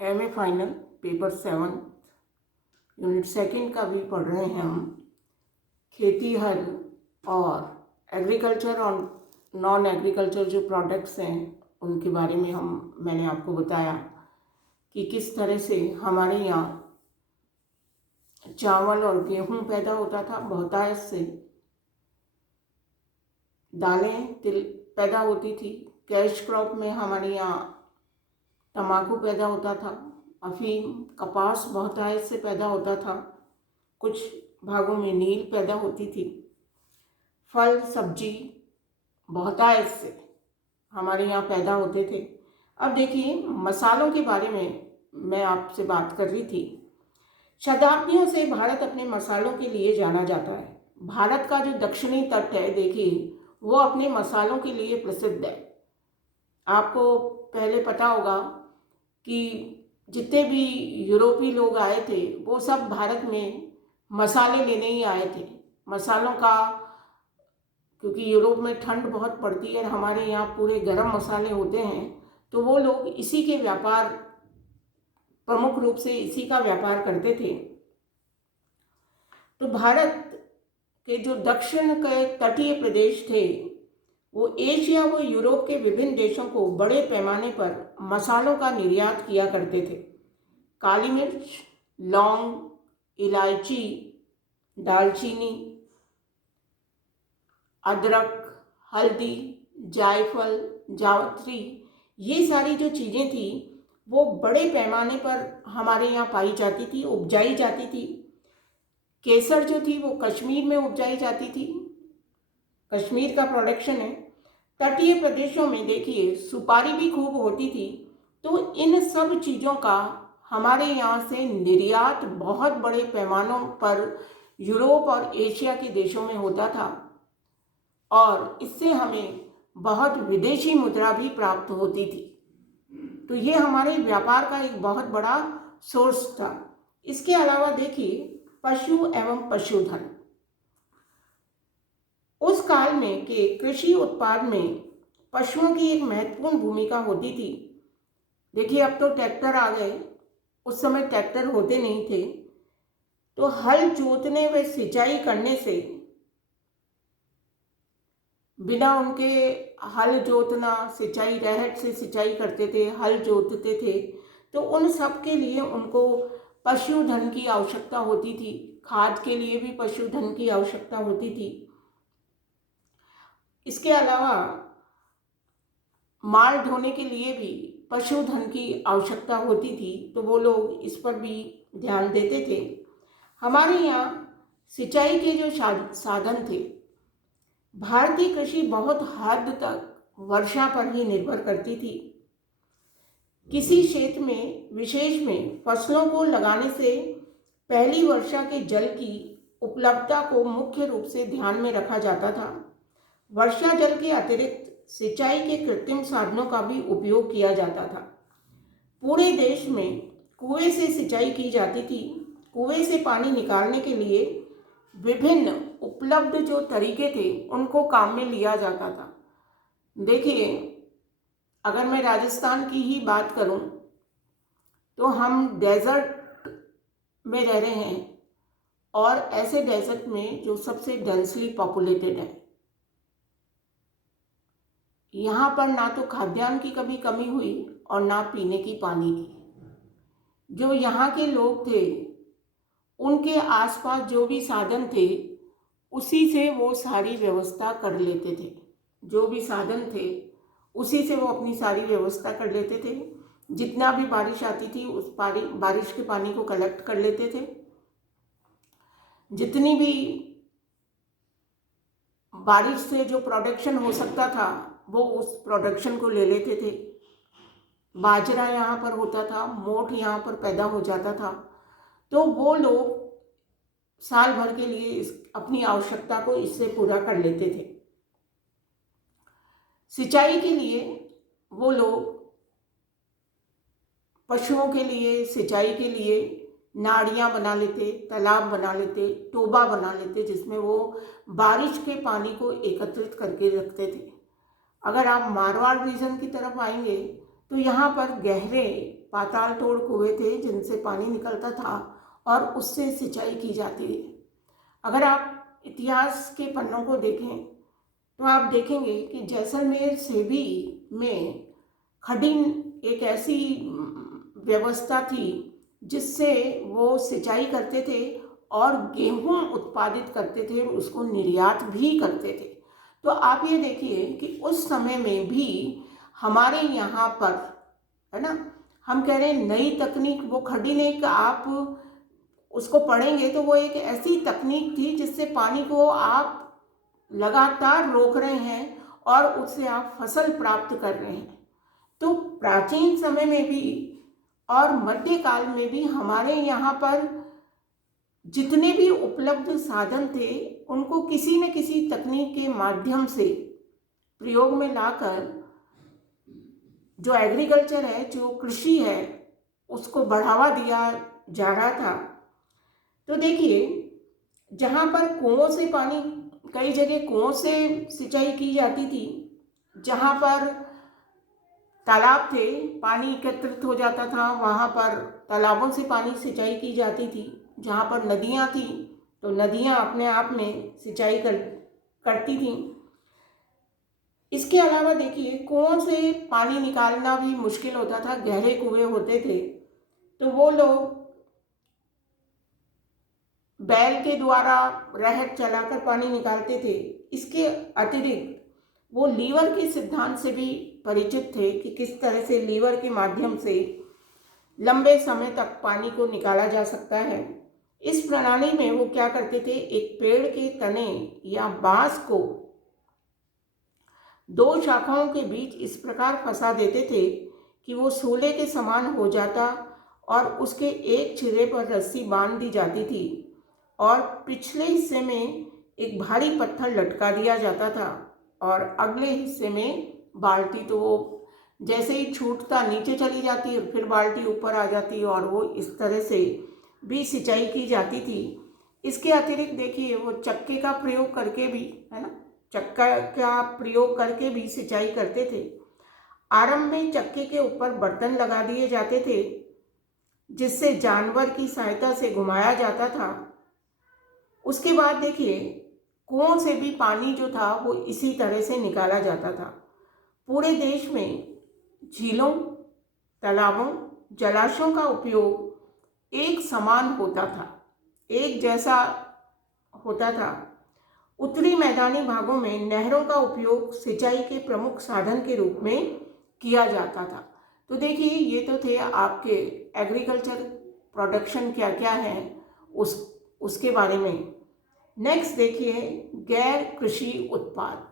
MA final paper 7 unit 2 का भी पढ़ रहे हैं हम। खेती हल और एग्रीकल्चर और नॉन एग्रीकल्चर जो प्रोडक्ट्स हैं उनके बारे में मैंने आपको बताया कि किस तरह से हमारे यहाँ चावल और गेहूं पैदा होता था बहुतायत से, दालें तिल पैदा होती थी, कैश क्रॉप में हमारे यहाँ तंबाकू पैदा होता था, अफीम कपास बहुतायत से पैदा होता था, कुछ भागों में नील पैदा होती थी, फल सब्जी बहुतायत से हमारे यहाँ पैदा होते थे। अब देखिए मसालों के बारे में मैं आपसे बात कर रही थी। शताब्दियों से भारत अपने मसालों के लिए जाना जाता है। भारत का जो दक्षिणी तट है देखिए वो अपने मसालों के लिए प्रसिद्ध है। आपको पहले पता होगा कि जितने भी यूरोपीय लोग आए थे वो सब भारत में मसाले लेने ही आए थे। मसालों का, क्योंकि यूरोप में ठंड बहुत पड़ती है और हमारे यहाँ पूरे गरम मसाले होते हैं, तो वो लोग इसी के व्यापार, प्रमुख रूप से इसी का व्यापार करते थे। तो भारत के जो दक्षिण के तटीय प्रदेश थे वो एशिया व यूरोप के विभिन्न देशों को बड़े पैमाने पर मसालों का निर्यात किया करते थे। काली मिर्च, लौंग, इलायची, दालचीनी, अदरक, हल्दी, जायफल, जावित्री, ये सारी जो चीज़ें थी वो बड़े पैमाने पर हमारे यहाँ पाई जाती थी, उपजाई जाती थी। केसर जो थी वो कश्मीर में उपजाई जाती थी, कश्मीर का प्रोडक्शन है। तटीय प्रदेशों में देखिए सुपारी भी खूब होती थी। तो इन सब चीज़ों का हमारे यहाँ से निर्यात बहुत बड़े पैमानों पर यूरोप और एशिया के देशों में होता था और इससे हमें बहुत विदेशी मुद्रा भी प्राप्त होती थी। तो ये हमारे व्यापार का एक बहुत बड़ा सोर्स था। इसके अलावा देखिए पशु एवं पशुधन, उस काल में के कृषि उत्पाद में पशुओं की एक महत्वपूर्ण भूमिका होती थी। देखिए अब तो ट्रैक्टर आ गए, उस समय ट्रैक्टर होते नहीं थे। तो हल जोतने व सिंचाई करने से, बिना उनके हल जोतना, सिंचाई रहट से सिंचाई करते थे, हल जोतते थे, तो उन सब के लिए उनको पशुधन की आवश्यकता होती थी। खाद के लिए भी पशुधन की आवश्यकता होती थी। इसके अलावा माल ढोने के लिए भी पशुधन की आवश्यकता होती थी, तो वो लोग इस पर भी ध्यान देते थे। हमारे यहाँ सिंचाई के जो साधन थे, भारतीय कृषि बहुत हद तक वर्षा पर ही निर्भर करती थी। किसी क्षेत्र में विशेष में फसलों को लगाने से पहली वर्षा के जल की उपलब्धता को मुख्य रूप से ध्यान में रखा जाता था। वर्षा जल के अतिरिक्त सिंचाई के कृत्रिम साधनों का भी उपयोग किया जाता था। पूरे देश में कुएं से सिंचाई की जाती थी। कुएं से पानी निकालने के लिए विभिन्न उपलब्ध जो तरीके थे उनको काम में लिया जाता था। देखिए अगर मैं राजस्थान की ही बात करूं तो हम डेजर्ट में रह रहे हैं और ऐसे डेजर्ट में जो सबसे डेंसली पॉपुलेटेड है, यहाँ पर ना तो खाद्यान्न की कभी कमी हुई और ना पीने की पानी की। जो यहाँ के लोग थे उनके आसपास जो भी साधन थे उसी से वो सारी व्यवस्था कर लेते थे। जो भी साधन थे उसी से वो अपनी सारी व्यवस्था कर लेते थे। जितना भी बारिश आती थी उस बारिश के पानी को कलेक्ट कर लेते थे। जितनी भी बारिश से जो प्रोडक्शन हो सकता था वो उस प्रोडक्शन को ले लेते थे। बाजरा यहाँ पर होता था, मोठ यहाँ पर पैदा हो जाता था, तो वो लोग साल भर के लिए अपनी आवश्यकता को इससे पूरा कर लेते थे। सिंचाई के लिए वो लोग पशुओं के लिए सिंचाई के लिए नाड़ियाँ बना लेते, तालाब बना लेते, टोबा बना लेते, जिसमें वो बारिश के पानी को एकत्रित करके रखते थे। अगर आप मारवाड़ रीजन की तरफ आएंगे तो यहाँ पर गहरे पाताल तोड़ कुएं थे जिनसे पानी निकलता था और उससे सिंचाई की जाती है। अगर आप इतिहास के पन्नों को देखें तो आप देखेंगे कि जैसलमेर सेबी में खडिन एक ऐसी व्यवस्था थी जिससे वो सिंचाई करते थे और गेहूं उत्पादित करते थे, उसको निर्यात भी करते थे। तो आप ये देखिए कि उस समय में भी हमारे यहाँ पर, है ना, हम कह रहे हैं नई तकनीक, वो खडिन एक, आप उसको पढ़ेंगे तो वो एक ऐसी तकनीक थी जिससे पानी को आप लगातार रोक रहे हैं और उससे आप फसल प्राप्त कर रहे हैं। तो प्राचीन समय में भी और मध्यकाल में भी हमारे यहाँ पर जितने भी उपलब्ध साधन थे उनको किसी न किसी तकनीक के माध्यम से प्रयोग में लाकर जो एग्रीकल्चर है, जो कृषि है, उसको बढ़ावा दिया जा रहा था। तो देखिए, जहाँ पर कुओं से पानी, कई जगह कुओं से सिंचाई की जाती थी, जहाँ पर तालाब थे, पानी एकत्रित हो जाता था, वहाँ पर तालाबों से पानी सिंचाई की जाती थी। जहाँ पर नदियाँ थी तो नदियाँ अपने आप में सिंचाई करती थीं। इसके अलावा देखिए, कुओं से पानी निकालना भी मुश्किल होता था, गहरे कुएं होते थे, तो वो लोग बैल के द्वारा रहट चलाकर पानी निकालते थे। इसके अतिरिक्त वो लीवर के सिद्धांत से भी परिचित थे कि किस तरह से लीवर के माध्यम से लंबे समय तक पानी को निकाला जा सकता है। इस प्रणाली में वो क्या करते थे, एक पेड़ के तने या बांस को दो शाखाओं के बीच इस प्रकार फंसा देते थे कि वो सूले के समान हो जाता और उसके एक सिरे पर रस्सी बांध दी जाती थी और पिछले हिस्से में एक भारी पत्थर लटका दिया जाता था और अगले हिस्से में बाल्टी। तो वो जैसे ही छूटता नीचे चली जाती और फिर बाल्टी ऊपर आ जाती और वो इस तरह से भी सिंचाई की जाती थी। इसके अतिरिक्त देखिए, वो चक्के का प्रयोग करके भी, है ना, चक्का का प्रयोग करके भी सिंचाई करते थे। आरंभ में चक्के के ऊपर बर्तन लगा दिए जाते थे जिससे जानवर की सहायता से घुमाया जाता था। उसके बाद देखिए, कुओं से भी पानी जो था वो इसी तरह से निकाला जाता था। पूरे देश में झीलों, तालाबों, जलाशयों का उपयोग एक समान होता था, एक जैसा होता था। उत्तरी मैदानी भागों में नहरों का उपयोग सिंचाई के प्रमुख साधन के रूप में किया जाता था। तो देखिए, ये तो थे आपके एग्रीकल्चर प्रोडक्शन क्या क्या है उसके बारे में। नेक्स्ट देखिए, गैर कृषि उत्पाद।